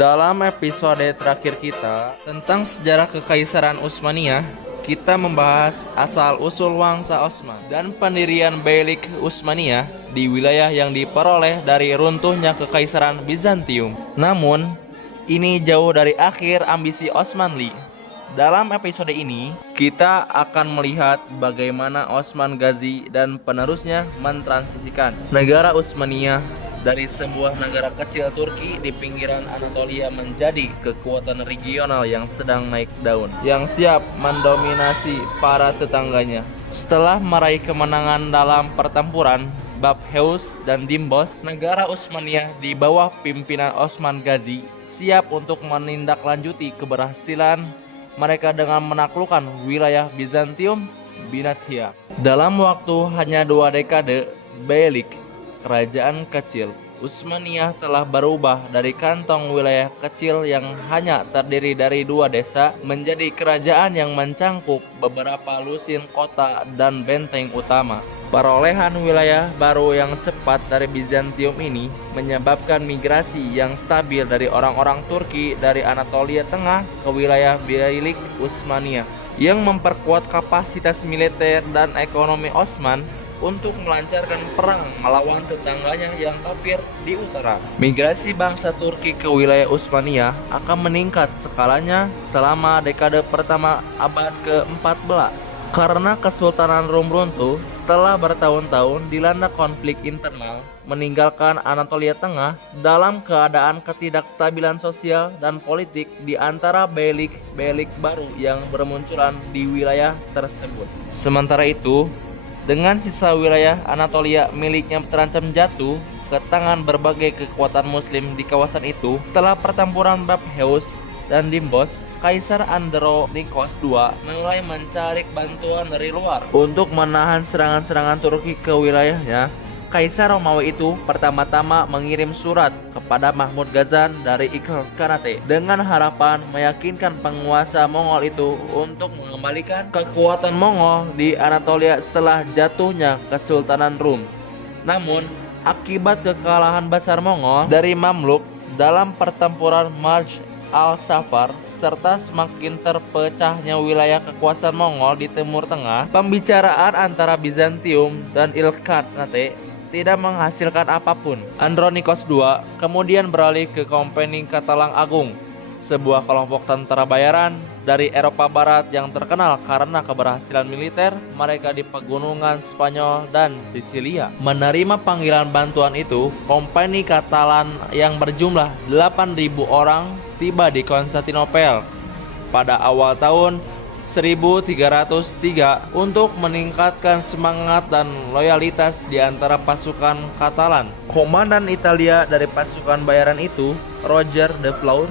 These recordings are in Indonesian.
Dalam episode terakhir kita tentang sejarah Kekaisaran Utsmaniyah, kita membahas asal-usul Wangsa Osman dan pendirian Beylik Utsmaniyah di wilayah yang diperoleh dari runtuhnya Kekaisaran Bizantium. Namun, ini jauh dari akhir ambisi Osmanli. Dalam episode ini, kita akan melihat bagaimana Osman Ghazi dan penerusnya mentransisikan negara Utsmaniyah dari sebuah negara kecil Turki di pinggiran Anatolia menjadi kekuatan regional yang sedang naik daun, yang siap mendominasi para tetangganya. Setelah meraih kemenangan dalam pertempuran Babheus dan Dimbos, negara Utsmaniyah di bawah pimpinan Osman Ghazi siap untuk menindaklanjuti keberhasilan mereka dengan menaklukkan wilayah Bizantium Binathia. Dalam waktu hanya 2 dekade, Beylik, kerajaan kecil Utsmaniyah, telah berubah dari kantong wilayah kecil yang hanya terdiri dari 2 desa menjadi kerajaan yang mencangkup beberapa lusin kota dan benteng utama. Perolehan wilayah baru yang cepat dari Bizantium ini menyebabkan migrasi yang stabil dari orang-orang Turki dari Anatolia Tengah ke wilayah Beylik Utsmaniyah, yang memperkuat kapasitas militer dan ekonomi Osman untuk melancarkan perang melawan tetangganya yang kafir di utara. Migrasi bangsa Turki ke wilayah Utsmaniyah akan meningkat skalanya selama dekade pertama abad ke-14. Karena Kesultanan Rum runtuh setelah bertahun-tahun dilanda konflik internal, meninggalkan Anatolia Tengah dalam keadaan ketidakstabilan sosial dan politik di antara beylik baru yang bermunculan di wilayah tersebut. Sementara itu, dengan sisa wilayah Anatolia miliknya terancam jatuh ke tangan berbagai kekuatan muslim di kawasan itu, setelah pertempuran Babheus dan Dimbos, Kaisar Andronikos II mulai mencari bantuan dari luar untuk menahan serangan-serangan Turki ke wilayahnya. Kaisar Romawi itu pertama-tama mengirim surat kepada Mahmud Ghazan dari Ilkhanate dengan harapan meyakinkan penguasa Mongol itu untuk mengembalikan kekuatan Mongol di Anatolia setelah jatuhnya Kesultanan Rum. Namun, akibat kekalahan besar Mongol dari Mamluk dalam pertempuran Marj al-Safar serta semakin terpecahnya wilayah kekuasaan Mongol di Timur Tengah, pembicaraan antara Bizantium dan Ilkhanate tidak menghasilkan apapun. Andronikos II kemudian beralih ke Kompeni Katalan Agung, sebuah kelompok tentara bayaran dari Eropa Barat yang terkenal karena keberhasilan militer mereka di pegunungan Spanyol dan Sisilia. Menerima panggilan bantuan itu, Kompeni Katalan yang berjumlah 8.000 orang tiba di Konstantinopel pada awal tahun 1303 untuk meningkatkan semangat dan loyalitas di antara pasukan Katalan. Komandan Italia dari pasukan bayaran itu, Roger de Fleur,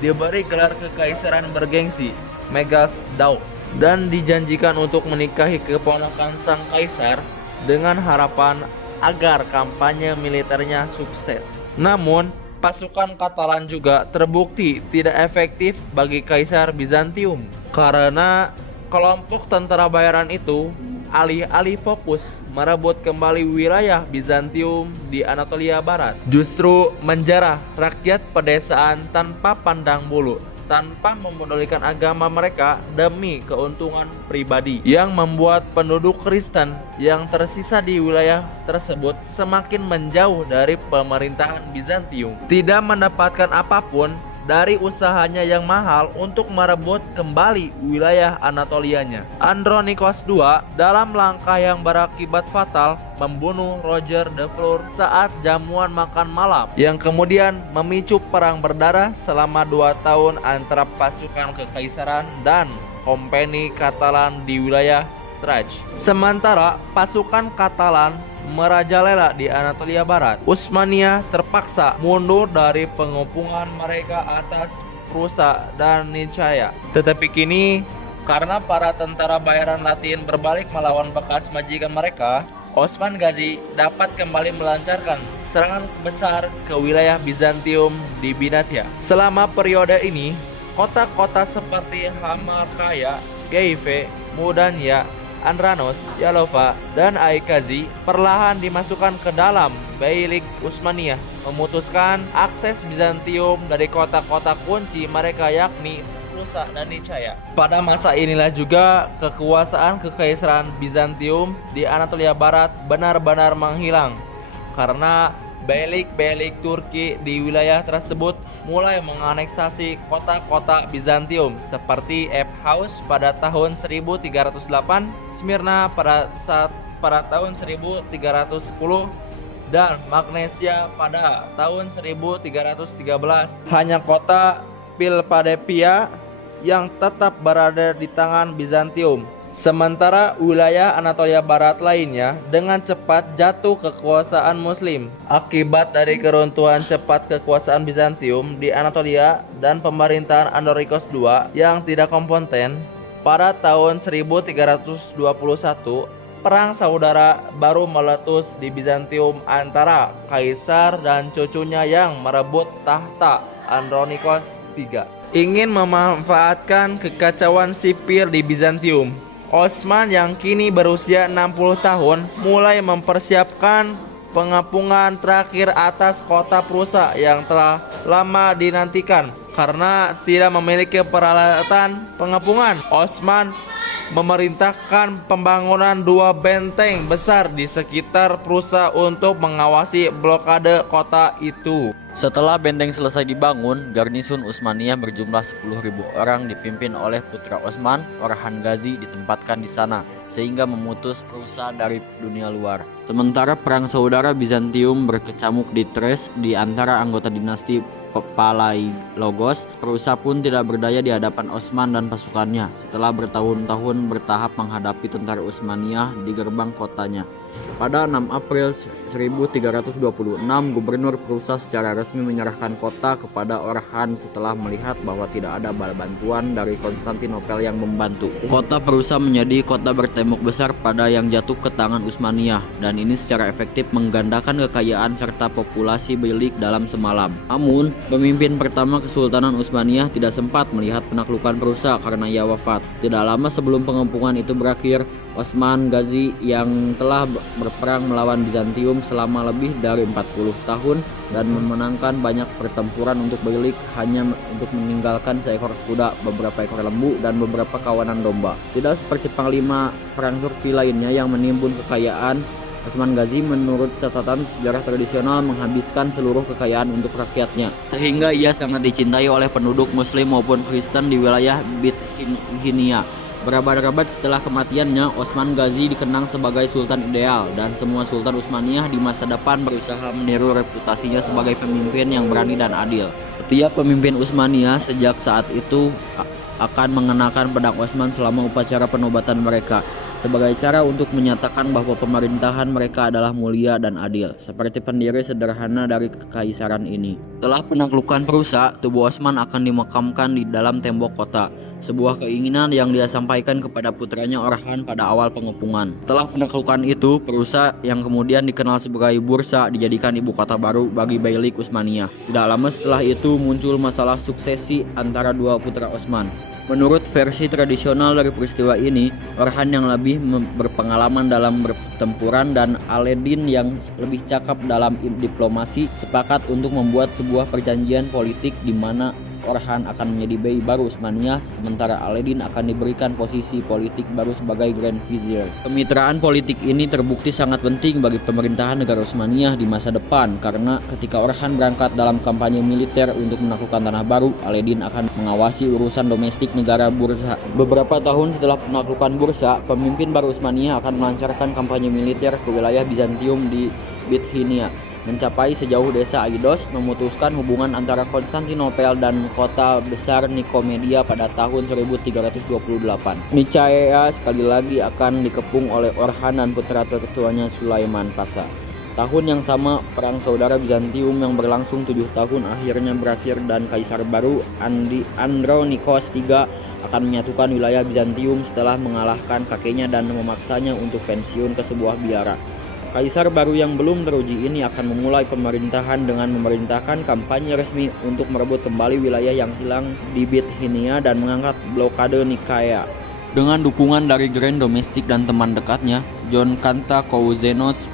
diberi gelar kekaisaran bergengsi Megas Deux dan dijanjikan untuk menikahi keponakan sang kaisar dengan harapan agar kampanye militernya sukses. Namun, pasukan Katalan juga terbukti tidak efektif bagi Kaisar Bizantium karena kelompok tentara bayaran itu alih-alih fokus merebut kembali wilayah Bizantium di Anatolia Barat, justru menjarah rakyat pedesaan tanpa pandang bulu, tanpa memedulikan agama mereka demi keuntungan pribadi, yang membuat penduduk Kristen yang tersisa di wilayah tersebut semakin menjauh dari pemerintahan Bizantium, tidak mendapatkan apapun dari usahanya yang mahal untuk merebut kembali wilayah Anatolianya. Andronikos II dalam langkah yang berakibat fatal membunuh Roger de Fleur saat jamuan makan malam, yang kemudian memicu perang berdarah selama 2 tahun antara pasukan kekaisaran dan Kompeni Katalan di wilayah Traj. Sementara pasukan Katalan merajalela di Anatolia Barat, Utsmaniyah terpaksa mundur dari pengepungan mereka atas Prusa dan Nicaya. Tetapi kini, karena para tentara bayaran Latin berbalik melawan bekas majikan mereka, Osman Ghazi dapat kembali melancarkan serangan besar ke wilayah Bizantium di Binathia. Selama periode ini, kota-kota seperti Hamarkaya, Geife, Mudanya, Andranos, Yalova, dan Aikazi perlahan dimasukkan ke dalam Beylik Utsmaniyah, memutuskan akses Bizantium dari kota-kota kunci mereka yakni Prusa dan Nicaya. Pada masa inilah juga kekuasaan kekaisaran Bizantium di Anatolia Barat benar-benar menghilang karena Beylik-beylik Turki di wilayah tersebut mulai menganeksasi kota-kota Bizantium seperti Ephesus pada tahun 1308, Smyrna pada tahun 1310, dan Magnesia pada tahun 1313. Hanya kota Philadelphia yang tetap berada di tangan Bizantium. Sementara wilayah Anatolia Barat lainnya dengan cepat jatuh kekuasaan Muslim. Akibat dari keruntuhan cepat kekuasaan Bizantium di Anatolia dan pemerintahan Andronikos II yang tidak kompeten, pada tahun 1321 perang saudara baru meletus di Bizantium antara kaisar dan cucunya yang merebut tahta, Andronikos III. Ingin memanfaatkan kekacauan sipil di Bizantium, Osman yang kini berusia 60 tahun mulai mempersiapkan pengepungan terakhir atas kota Prusa yang telah lama dinantikan. Karena tidak memiliki peralatan pengepungan, Osman memerintahkan pembangunan 2 benteng besar di sekitar Prusa untuk mengawasi blokade kota itu. Setelah benteng selesai dibangun, garnisun Utsmaniyah berjumlah 10.000 orang dipimpin oleh putra Osman, Orhan Gazi, ditempatkan di sana sehingga memutus Prusa dari dunia luar. Sementara perang saudara Bizantium berkecamuk di Thrace di antara anggota dinasti Palaiologos, Prusa pun tidak berdaya di hadapan Osman dan pasukannya setelah bertahun-tahun bertahap menghadapi tentara Utsmaniyah di gerbang kotanya. Pada 6 April 1326, Gubernur Prusa secara resmi menyerahkan kota kepada Orhan setelah melihat bahwa tidak ada bantuan dari Konstantinopel yang membantu. Kota Prusa menjadi kota bertembok besar pada yang jatuh ke tangan Utsmaniyah, dan ini secara efektif menggandakan kekayaan serta populasi Beylik dalam semalam. Namun, pemimpin pertama Kesultanan Utsmaniyah tidak sempat melihat penaklukan Prusa karena ia wafat. Tidak lama sebelum pengepungan itu berakhir, Osman Gazi yang telah berperang melawan Bizantium selama lebih dari 40 tahun dan memenangkan banyak pertempuran untuk Beylik hanya untuk meninggalkan seekor kuda, beberapa ekor lembu, dan beberapa kawanan domba. Tidak seperti panglima perang Turki lainnya yang menimbun kekayaan, Osman Gazi menurut catatan sejarah tradisional menghabiskan seluruh kekayaan untuk rakyatnya, sehingga ia sangat dicintai oleh penduduk Muslim maupun Kristen di wilayah Bithynia. Berabad-abad setelah kematiannya, Osman Gazi dikenang sebagai sultan ideal, dan semua sultan Utsmaniyah di masa depan berusaha meniru reputasinya sebagai pemimpin yang berani dan adil. Setiap pemimpin Utsmaniyah sejak saat itu akan mengenakan pedang Osman selama upacara penobatan mereka, sebagai cara untuk menyatakan bahwa pemerintahan mereka adalah mulia dan adil, seperti pendiri sederhana dari kekaisaran ini. Setelah penaklukan Prusa, tubuh Osman akan dimakamkan di dalam tembok kota, sebuah keinginan yang dia sampaikan kepada putranya Orhan pada awal pengepungan. Setelah penaklukan itu, Prusa yang kemudian dikenal sebagai Bursa dijadikan ibu kota baru bagi Beylik Utsmaniyah. Tidak lama setelah itu muncul masalah suksesi antara dua putra Osman. Menurut versi tradisional dari peristiwa ini, Orhan yang lebih berpengalaman dalam bertempuran dan Aledin yang lebih cakap dalam diplomasi sepakat untuk membuat sebuah perjanjian politik di mana Orhan akan menjadi bey baru Utsmaniyah, sementara Aledin akan diberikan posisi politik baru sebagai Grand Vizier. Kemitraan politik ini terbukti sangat penting bagi pemerintahan negara Utsmaniyah di masa depan, karena ketika Orhan berangkat dalam kampanye militer untuk menaklukkan tanah baru, Aledin akan mengawasi urusan domestik negara Bursa. Beberapa tahun setelah penaklukan Bursa, pemimpin baru Utsmaniyah akan melancarkan kampanye militer ke wilayah Bizantium di Bithynia, mencapai sejauh desa Aidos, memutuskan hubungan antara Konstantinopel dan kota besar Nikomedia pada tahun 1328. Nicea sekali lagi akan dikepung oleh Orhan dan putra tertuanya Sulaiman Pasha. Tahun yang sama, perang saudara Bizantium yang berlangsung 7 tahun akhirnya berakhir dan kaisar baru Andronikos III akan menyatukan wilayah Bizantium setelah mengalahkan kakeknya dan memaksanya untuk pensiun ke sebuah biara. Kaisar baru yang belum teruji ini akan memulai pemerintahan dengan memerintahkan kampanye resmi untuk merebut kembali wilayah yang hilang di Bithynia dan mengangkat blokade Nikaya. Dengan dukungan dari Grand Domestik dan teman dekatnya, John Kantakouzenos,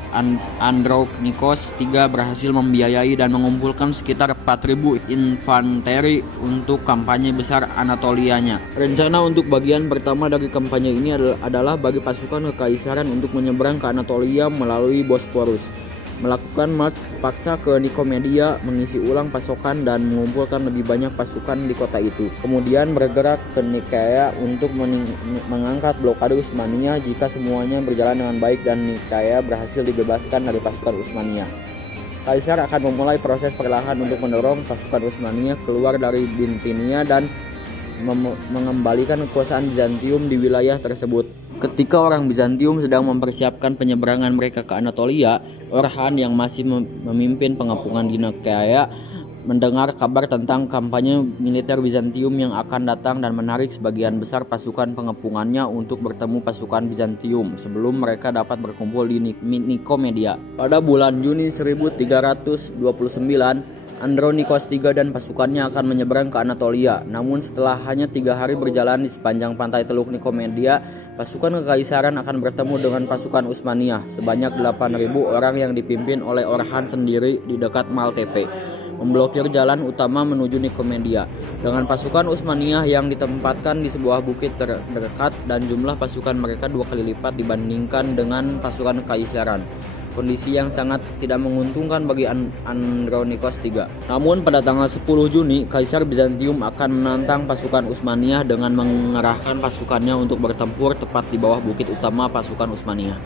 Andronikos III berhasil membiayai dan mengumpulkan sekitar 4.000 infanteri untuk kampanye besar Anatolianya. Rencana untuk bagian pertama dari kampanye ini adalah bagi pasukan kekaisaran untuk menyeberang ke Anatolia melalui Bosporus, melakukan march paksa ke Nikomedia, mengisi ulang pasokan dan mengumpulkan lebih banyak pasukan di kota itu. Kemudian bergerak ke Nikaia untuk mengangkat blokade Utsmania jika semuanya berjalan dengan baik dan Nikaia berhasil dibebaskan dari pasukan Utsmania. Kaisar akan memulai proses perlahan untuk mendorong pasukan Utsmania keluar dari Bithynia dan mengembalikan kekuasaan Bizantium di wilayah tersebut. Ketika orang Bizantium sedang mempersiapkan penyeberangan mereka ke Anatolia, Orhan yang masih memimpin pengepungan di Nikaia mendengar kabar tentang kampanye militer Bizantium yang akan datang dan menarik sebagian besar pasukan pengepungannya untuk bertemu pasukan Bizantium sebelum mereka dapat berkumpul di Nikomedia. Pada bulan Juni 1329, Andronikos III dan pasukannya akan menyeberang ke Anatolia. Namun setelah hanya 3 hari berjalan di sepanjang pantai Teluk Nikomedia, pasukan kekaisaran akan bertemu dengan pasukan Utsmania sebanyak 8.000 orang yang dipimpin oleh Orhan sendiri di dekat Maltepe, memblokir jalan utama menuju Nikomedia. Dengan pasukan Utsmania yang ditempatkan di sebuah bukit terdekat dan jumlah pasukan mereka 2 kali lipat dibandingkan dengan pasukan kekaisaran. Kondisi yang sangat tidak menguntungkan bagi Andronikos III. Namun pada tanggal 10 Juni, Kaisar Bizantium akan menantang pasukan Utsmania dengan mengerahkan pasukannya untuk bertempur tepat di bawah bukit utama pasukan Utsmania.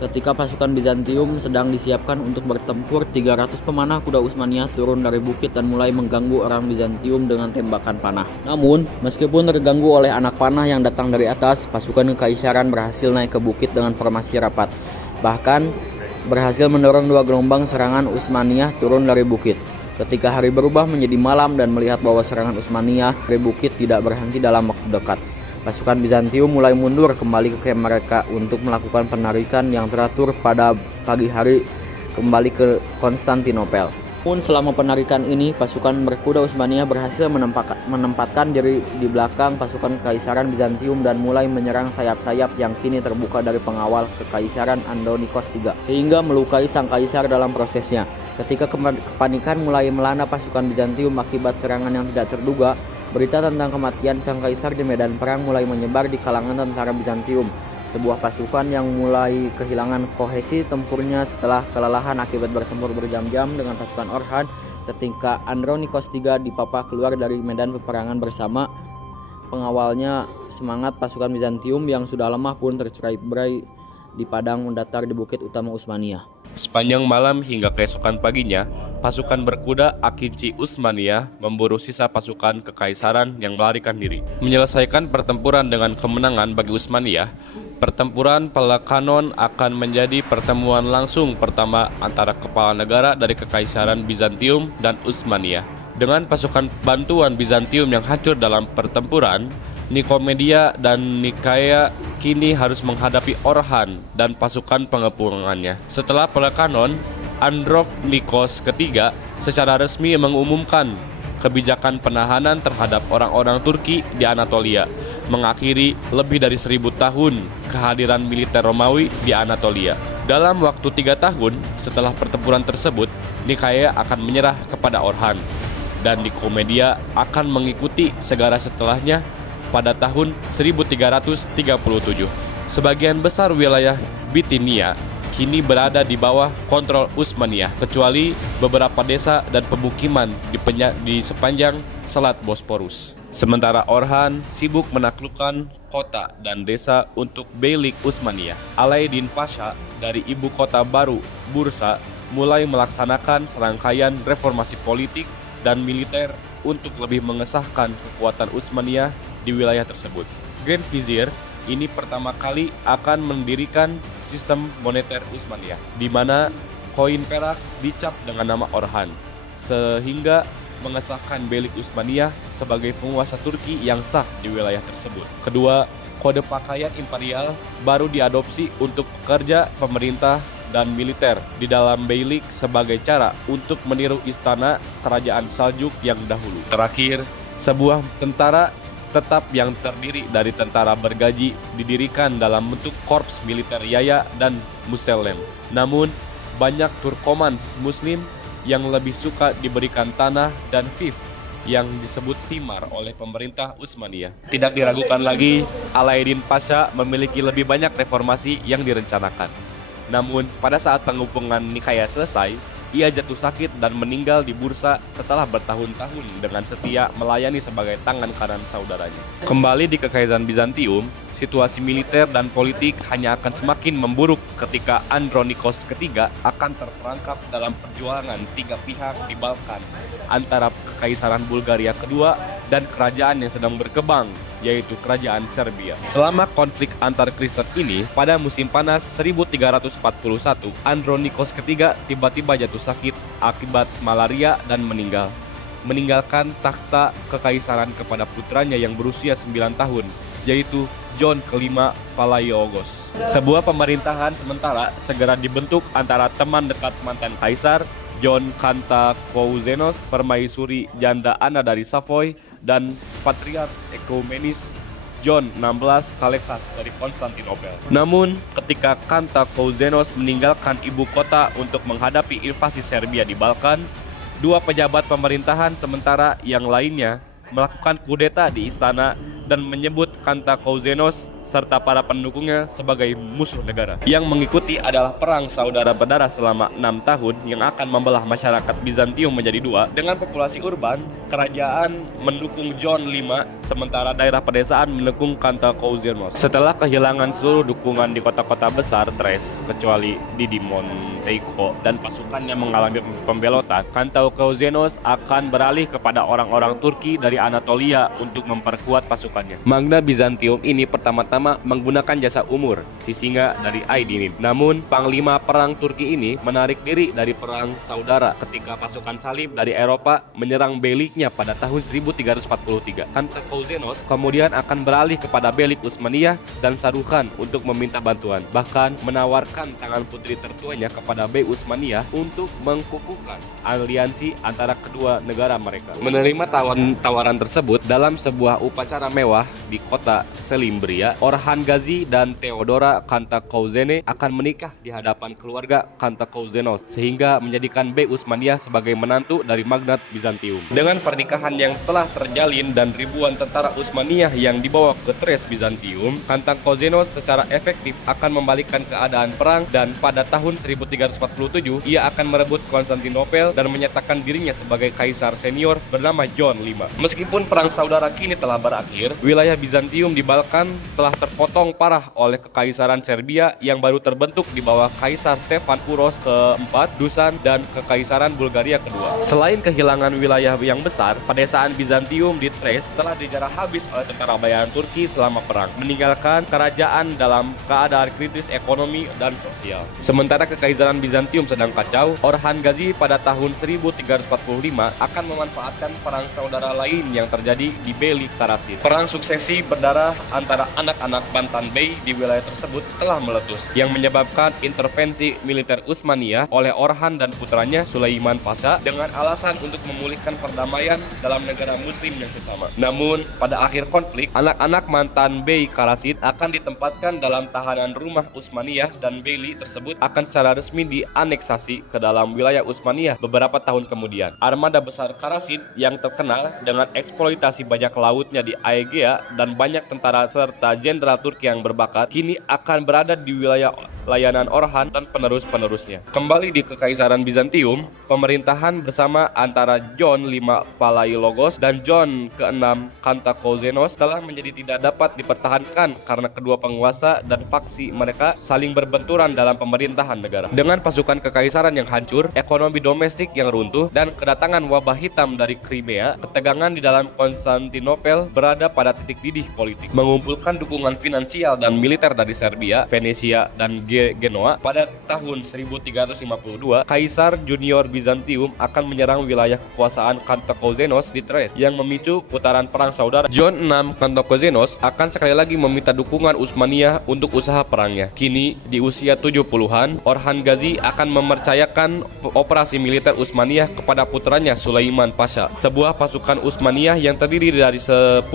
Ketika pasukan Bizantium sedang disiapkan untuk bertempur, 300 pemanah kuda Utsmania turun dari bukit dan mulai mengganggu orang Bizantium dengan tembakan panah. Namun, meskipun terganggu oleh anak panah yang datang dari atas, pasukan kekaisaran berhasil naik ke bukit dengan formasi rapat. Bahkan berhasil mendorong 2 gelombang serangan Utsmania turun dari bukit. Ketika hari berubah menjadi malam dan melihat bahwa serangan Utsmania dari bukit tidak berhenti dalam waktu dekat, pasukan Bizantium mulai mundur kembali ke camp mereka untuk melakukan penarikan yang teratur pada pagi hari kembali ke Konstantinopel. Pun selama penarikan ini, pasukan berkuda Utsmania berhasil menempatkan diri di belakang pasukan kekaisaran Bizantium dan mulai menyerang sayap-sayap yang kini terbuka dari pengawal kekaisaran Andronikos III, hingga melukai sang kaisar dalam prosesnya. Ketika kepanikan mulai melanda pasukan Bizantium akibat serangan yang tidak terduga, berita tentang kematian sang kaisar di medan perang mulai menyebar di kalangan tentara Bizantium. Sebuah pasukan yang mulai kehilangan kohesi tempurnya setelah kelelahan akibat bertempur berjam-jam dengan pasukan Orhan. Ketika Andronikos III dipapa keluar dari medan peperangan bersama pengawalnya, semangat pasukan Bizantium yang sudah lemah pun tercerai-berai di padang mendatar di bukit utama Utsmania. Sepanjang malam hingga keesokan paginya, pasukan berkuda Akinci Utsmania memburu sisa pasukan kekaisaran yang melarikan diri. Menyelesaikan pertempuran dengan kemenangan bagi Utsmania, pertempuran Pelekanon akan menjadi pertemuan langsung pertama antara kepala negara dari Kekaisaran Bizantium dan Utsmania. Dengan pasukan bantuan Bizantium yang hancur dalam pertempuran, Nikomedia dan Nikaia kini harus menghadapi Orhan dan pasukan pengepungannya. Setelah Pelekanon, Andronikos III secara resmi mengumumkan kebijakan penahanan terhadap orang-orang Turki di Anatolia, mengakhiri lebih dari 1000 tahun kehadiran militer Romawi di Anatolia. Dalam waktu 3 tahun setelah pertempuran tersebut, Nikaia akan menyerah kepada Orhan, dan Nikomedia akan mengikuti segera setelahnya pada tahun 1337. Sebagian besar wilayah Bithynia kini berada di bawah kontrol Utsmania, kecuali beberapa desa dan pemukiman di sepanjang Selat Bosporus. Sementara Orhan sibuk menaklukkan kota dan desa untuk Beylik Utsmania. Alaeddin Pasha dari ibu kota baru, Bursa, mulai melaksanakan serangkaian reformasi politik dan militer untuk lebih mengesahkan kekuatan Utsmania di wilayah tersebut. Grand Vizier ini pertama kali akan mendirikan sistem moneter Utsmania, di mana koin perak dicap dengan nama Orhan, sehingga mengesahkan Beylik Utsmania sebagai penguasa Turki yang sah di wilayah tersebut. Kedua, kode pakaian imperial baru diadopsi untuk pekerja, pemerintah, dan militer di dalam Beylik sebagai cara untuk meniru istana kerajaan Saljuk yang dahulu. Terakhir, sebuah tentara tetap yang terdiri dari tentara bergaji didirikan dalam bentuk korps militer Yaya dan Musellem. Namun, banyak Turkomans Muslim yang lebih suka diberikan tanah dan fief yang disebut timar oleh pemerintah Utsmaniyah. Tidak diragukan lagi, Alaaddin Pasha memiliki lebih banyak reformasi yang direncanakan. Namun, pada saat pengepungan Nikaya selesai, ia jatuh sakit dan meninggal di Bursa setelah bertahun-tahun dengan setia melayani sebagai tangan kanan saudaranya. Kembali di Kekaisaran Bizantium, situasi militer dan politik hanya akan semakin memburuk ketika Andronikos III akan terperangkap dalam perjuangan tiga pihak di Balkan antara Kekaisaran Bulgaria kedua dan kerajaan yang sedang berkembang, yaitu Kerajaan Serbia. Selama konflik antar Kristen ini, pada musim panas 1341, Andronikos III tiba-tiba jatuh sakit akibat malaria dan meninggal, meninggalkan takhta kekaisaran kepada putranya yang berusia 9 tahun, yaitu John kelima Palaiologos. Sebuah pemerintahan sementara segera dibentuk antara teman dekat mantan kaisar, John Kantakouzenos, permaisuri janda Anna dari Savoy, dan Patriark Ekumenis John 16 Kalekas dari Konstantinopel. Namun, ketika Kantakouzenos meninggalkan ibu kota untuk menghadapi invasi Serbia di Balkan, dua pejabat pemerintahan sementara yang lainnya melakukan kudeta di istana dan menyebut Kantakouzenos serta para pendukungnya sebagai musuh negara. Yang mengikuti adalah perang saudara berdarah selama 6 tahun yang akan membelah masyarakat Bizantium menjadi dua. Dengan populasi urban, kerajaan mendukung John V, sementara daerah pedesaan mendukung Kantakouzenos. Setelah kehilangan seluruh dukungan di kota-kota besar Thrace, kecuali Didymon, Teiko, dan pasukannya mengalami pembelotan, Kantakouzenos akan beralih kepada orang-orang Turki dari Anatolia untuk memperkuat pasukan. Magna Bizantium ini pertama-tama menggunakan jasa Umur, si singa dari Aydinid. Namun, panglima perang Turki ini menarik diri dari perang saudara ketika pasukan salib dari Eropa menyerang Beliknya pada tahun 1343. Kantakouzenos kemudian akan beralih kepada Belik Utsmaniyah dan Saruhan untuk meminta bantuan, bahkan menawarkan tangan putri tertuanya kepada Bey Utsmaniyah untuk mengkukuhkan aliansi antara kedua negara mereka. Menerima tawaran tersebut dalam sebuah upacara mewah di kota Selimbria, Orhan Gazi dan Theodora Kantakouzene akan menikah di hadapan keluarga Kantakouzenos, sehingga menjadikan Bey Utsmaniyah sebagai menantu dari Magnat Bizantium. Dengan pernikahan yang telah terjalin dan ribuan tentara Utsmaniyah yang dibawa ke Thrace Bizantium, Kantakouzenos secara efektif akan membalikkan keadaan perang, dan pada tahun 1347 ia akan merebut Konstantinopel dan menyatakan dirinya sebagai kaisar senior bernama John V. Meskipun perang saudara kini telah berakhir, wilayah Bizantium di Balkan telah terpotong parah oleh Kekaisaran Serbia yang baru terbentuk di bawah Kaisar Stefan Uros keempat, Dusan, dan Kekaisaran Bulgaria kedua. Selain kehilangan wilayah yang besar, pedesaan Bizantium di Thrace telah dijarah habis oleh tentara bayaran Turki selama perang, meninggalkan kerajaan dalam keadaan kritis ekonomi dan sosial. Sementara Kekaisaran Bizantium sedang kacau, Orhan Gazi pada tahun 1345 akan memanfaatkan perang saudara lain yang terjadi di Belik Karasid. Perang suksesi berdarah antara anak-anak Bantan Bey di wilayah tersebut telah meletus, yang menyebabkan intervensi militer Utsmaniyah oleh Orhan dan putranya Sulaiman Pasha dengan alasan untuk memulihkan perdamaian dalam negara muslim yang sesama. Namun, pada akhir konflik, anak-anak mantan Bey Karasid akan ditempatkan dalam tahanan rumah Utsmaniyah, dan Beyli tersebut akan secara resmi dianeksasi ke dalam wilayah Utsmaniyah beberapa tahun kemudian. Armada besar Karasid yang terkenal dengan eksploitasi bajak lautnya di Aegea dan banyak tentara serta jenderal Turki yang berbakat kini akan berada di wilayah layanan Orhan dan penerus-penerusnya. Kembali di Kekaisaran Bizantium, pemerintahan bersama antara John V Palaiologos dan John ke-6 Kantakouzenos telah menjadi tidak dapat dipertahankan karena kedua penguasa dan faksi mereka saling berbenturan dalam pemerintahan negara. Dengan pasukan kekaisaran yang hancur, ekonomi domestik yang runtuh, dan kedatangan wabah hitam dari Crimea, ketegangan di dalam Konstantinopel berada pada titik didih politik. Mengumpulkan dukungan finansial dan militer dari Serbia, Venesia, dan di Genoa. Pada tahun 1352, Kaisar Junior Bizantium akan menyerang wilayah kekuasaan Kantakozenos di Thrace yang memicu putaran perang saudara. John VI Kantakozenos akan sekali lagi meminta dukungan Utsmaniyah untuk usaha perangnya. Kini di usia 70-an, Orhan Gazi akan mempercayakan operasi militer Utsmaniyah kepada putranya Sulaiman Pasha. Sebuah pasukan Utsmaniyah yang terdiri dari 10.000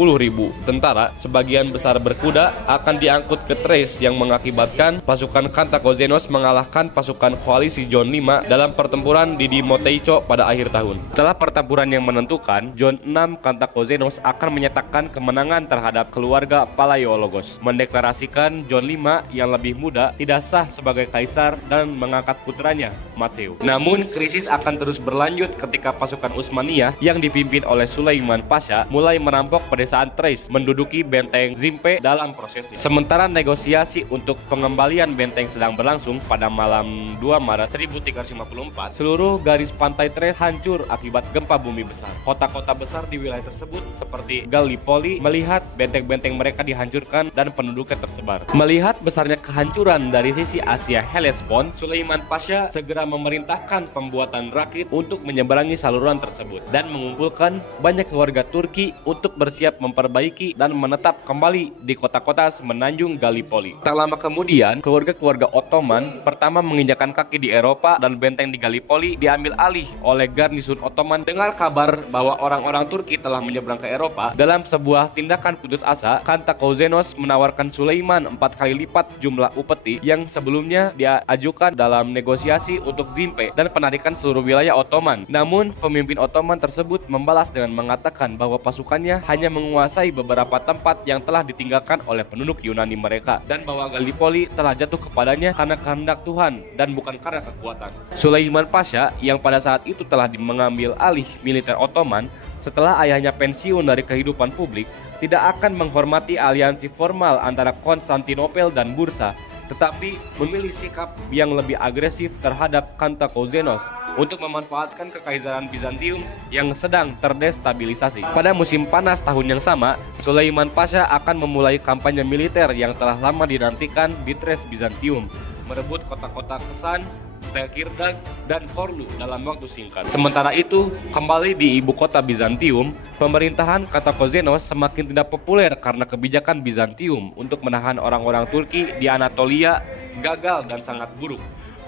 tentara, sebagian besar berkuda, akan diangkut ke Thrace yang mengakibatkan pasukan Kantakozenos mengalahkan pasukan koalisi John V dalam pertempuran di Dimoteicho pada akhir tahun. Setelah pertempuran yang menentukan, John VI Kantakozenos akan menyatakan kemenangan terhadap keluarga Palaiologos, mendeklarasikan John V yang lebih muda tidak sah sebagai kaisar dan mengangkat putranya Matteo. Namun krisis akan terus berlanjut ketika pasukan Utsmaniyah yang dipimpin oleh Sulaiman Pasha mulai merampok pedesaan Thrace, menduduki benteng Zimpe dalam prosesnya. Sementara negosiasi untuk pengembalian benteng sedang berlangsung, pada malam 2 Maret 1354, seluruh garis pantai Thrace hancur akibat gempa bumi besar. Kota-kota besar di wilayah tersebut seperti Gallipoli melihat benteng-benteng mereka dihancurkan dan penduduknya tersebar. Melihat besarnya kehancuran dari sisi Asia Hellespont, Sulaiman Pasha segera memerintahkan pembuatan rakit untuk menyeberangi saluran tersebut dan mengumpulkan banyak keluarga Turki untuk bersiap memperbaiki dan menetap kembali di kota-kota semenanjung Gallipoli. Tak lama kemudian, keluarga-keluarga Ottoman pertama menginjakan kaki di Eropa dan benteng di Gallipoli diambil alih oleh garnisun Ottoman. Dengar kabar bahwa orang-orang Turki telah menyeberang ke Eropa, dalam sebuah tindakan putus asa, Kantakozenos menawarkan Sulaiman 4 kali lipat jumlah upeti yang sebelumnya diajukan dalam negosiasi untuk Zimpe dan penarikan seluruh wilayah Ottoman. Namun, pemimpin Ottoman tersebut membalas dengan mengatakan bahwa pasukannya hanya menguasai beberapa tempat yang telah ditinggalkan oleh penduduk Yunani mereka dan bahwa Gallipoli telah jatuh kepadanya karena kehendak Tuhan dan bukan karena kekuatan. Sulaiman Pasha yang pada saat itu telah mengambil alih militer Ottoman setelah ayahnya pensiun dari kehidupan publik, tidak akan menghormati aliansi formal antara Konstantinopel dan Bursa, tetapi memilih sikap yang lebih agresif terhadap Kantakozenos untuk memanfaatkan kekaisaran Bizantium yang sedang terdestabilisasi. Pada musim panas tahun yang sama, Sulaiman Pasha akan memulai kampanye militer yang telah lama dinantikan di Thrace Bizantium, merebut kota-kota Kesan, Tekirdang, dan Korlu dalam waktu singkat. Sementara itu, kembali di ibu kota Bizantium, pemerintahan Kantakozenos semakin tidak populer karena kebijakan Bizantium untuk menahan orang-orang Turki di Anatolia gagal dan sangat buruk.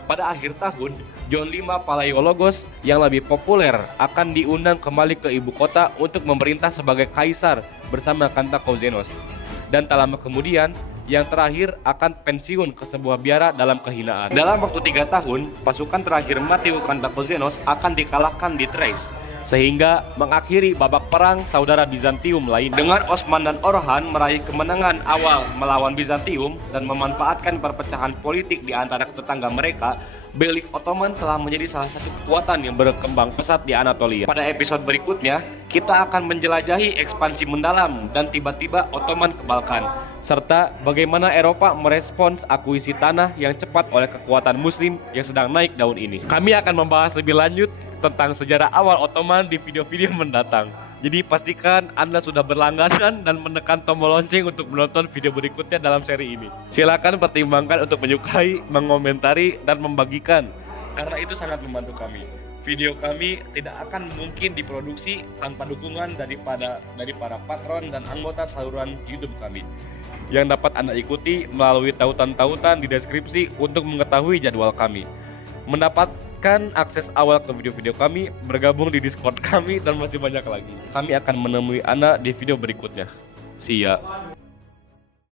Pada akhir tahun, John V Palaiologos yang lebih populer akan diundang kembali ke ibu kota untuk memerintah sebagai kaisar bersama Kantakozenos. Dan tak lama kemudian, yang terakhir akan pensiun ke sebuah biara dalam kehinaan. Dalam waktu 3 tahun, pasukan terakhir Matteo Kantakozenos akan dikalahkan di Thrace, sehingga mengakhiri babak perang saudara Bizantium lain. Dengan Osman dan Orhan meraih kemenangan awal melawan Bizantium dan memanfaatkan perpecahan politik di antara tetangga mereka, Beylik Ottoman telah menjadi salah satu kekuatan yang berkembang pesat di Anatolia. Pada episode berikutnya, kita akan menjelajahi ekspansi mendalam dan tiba-tiba Ottoman ke Balkan, serta bagaimana Eropa merespons akuisisi tanah yang cepat oleh kekuatan Muslim yang sedang naik daun ini. Kami akan membahas lebih lanjut tentang sejarah awal Ottoman di video-video mendatang. Jadi pastikan Anda sudah berlangganan dan menekan tombol lonceng untuk menonton video berikutnya dalam seri ini. Silakan pertimbangkan untuk menyukai, mengomentari, dan membagikan, karena itu sangat membantu kami. Video kami tidak akan mungkin diproduksi tanpa dukungan dari para patron dan anggota saluran YouTube kami, yang dapat Anda ikuti melalui tautan-tautan di deskripsi untuk mengetahui jadwal kami, mendapatkan akses awal ke video-video kami, bergabung di Discord kami, dan masih banyak lagi. Kami akan menemui Anda di video berikutnya. See ya.